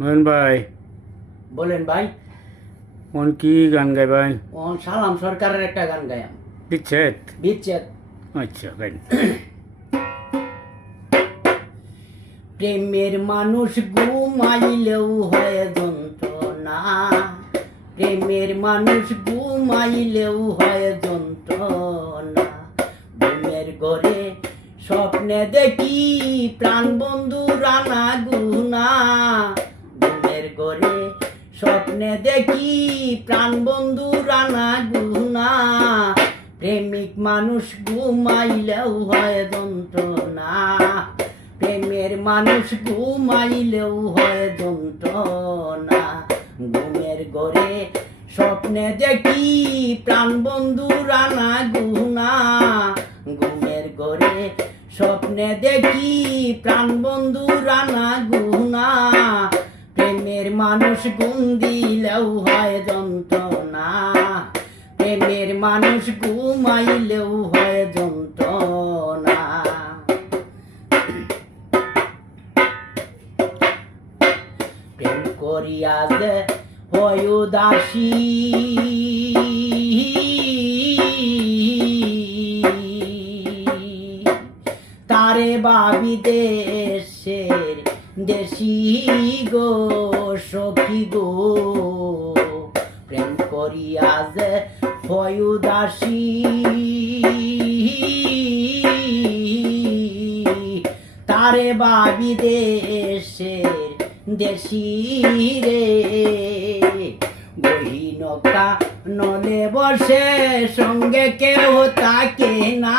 নয়ন ভাই, বলেন ভাই। কোন কি গান গাইবেন? ও সালাম সরকারের একটা গান গায়াম। বিচ্ছেদ? বিচ্ছেদ। আচ্ছা, গাইন। প্রেমের মানুষ ঘুমাইলেও হয় যন্ত্রণা, প্রেমের মানুষ ঘুমাইলেও হয় যন্ত্রণা। ঘুমের ঘরে স্বপ্নে দেখি প্রাণ বন্ধু রানা গুনা, ঘুমের ঘরে স্বপ্নে দেখি প্রাণ বন্ধু রানা গুনা। প্রেমিক মানুষ ঘুমাইলেও হয় যন্ত্রণা, প্রেমের মানুষ ঘুমাইলেও হয় যন্ত্রণা। ঘুমের ঘরে স্বপ্নে দেখি প্রাণ বন্ধু রানা গুনা, ঘুমের ঘরে স্বপ্নে দেখি প্রাণ বন্ধু রানা গুনা। প্রেমের মানুষ গুণ দিলেও হয় যন্ত্রণা, প্রেমের মানুষ ঘুমাইলেও হয় যন্ত্রণা। প্রেম করিয়া যে হয় উদাসী, তারে ভাবি দেশের দেশি গো সখী গো। প্রেম করিয়া যে হয় উদাসী, তারে ভাবি দেশের দেশি রে। বহিনকা নলে বসে সঙ্গে কেউ তাকে না,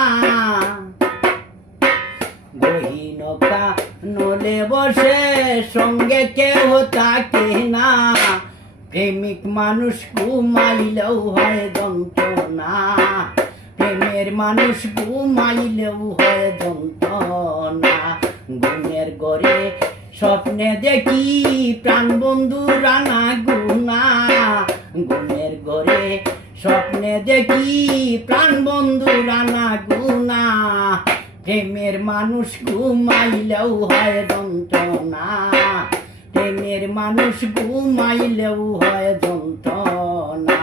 বহিনকা নলে বসে সঙ্গে কেউ তাকে না। প্রেমিক মানুষ ঘুমাইলেও হয় যন্ত্রণা, প্রেমের মানুষ ঘুমাইলেও হয় যন্ত্রণা। ঘুমের ঘরে স্বপ্নে দেখি প্রাণ বন্ধু রানা গুনা, ঘুমের ঘরে স্বপ্নে দেখি প্রাণ বন্ধু রানা গুনা। প্রেমের মানুষ ঘুমাইলেও হয় যন্ত্রণা, প্রেমের মানুষ ঘুমাইলেও হয় যন্ত্রণা।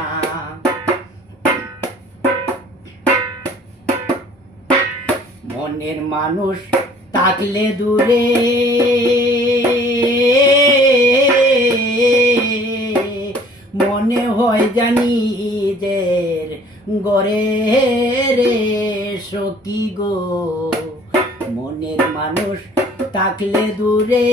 মনের মানুষ থাকলে দূরে, মনে হয় জানি দের গরে রে সখী গো। মনের মানুষ থাকলে দূরে।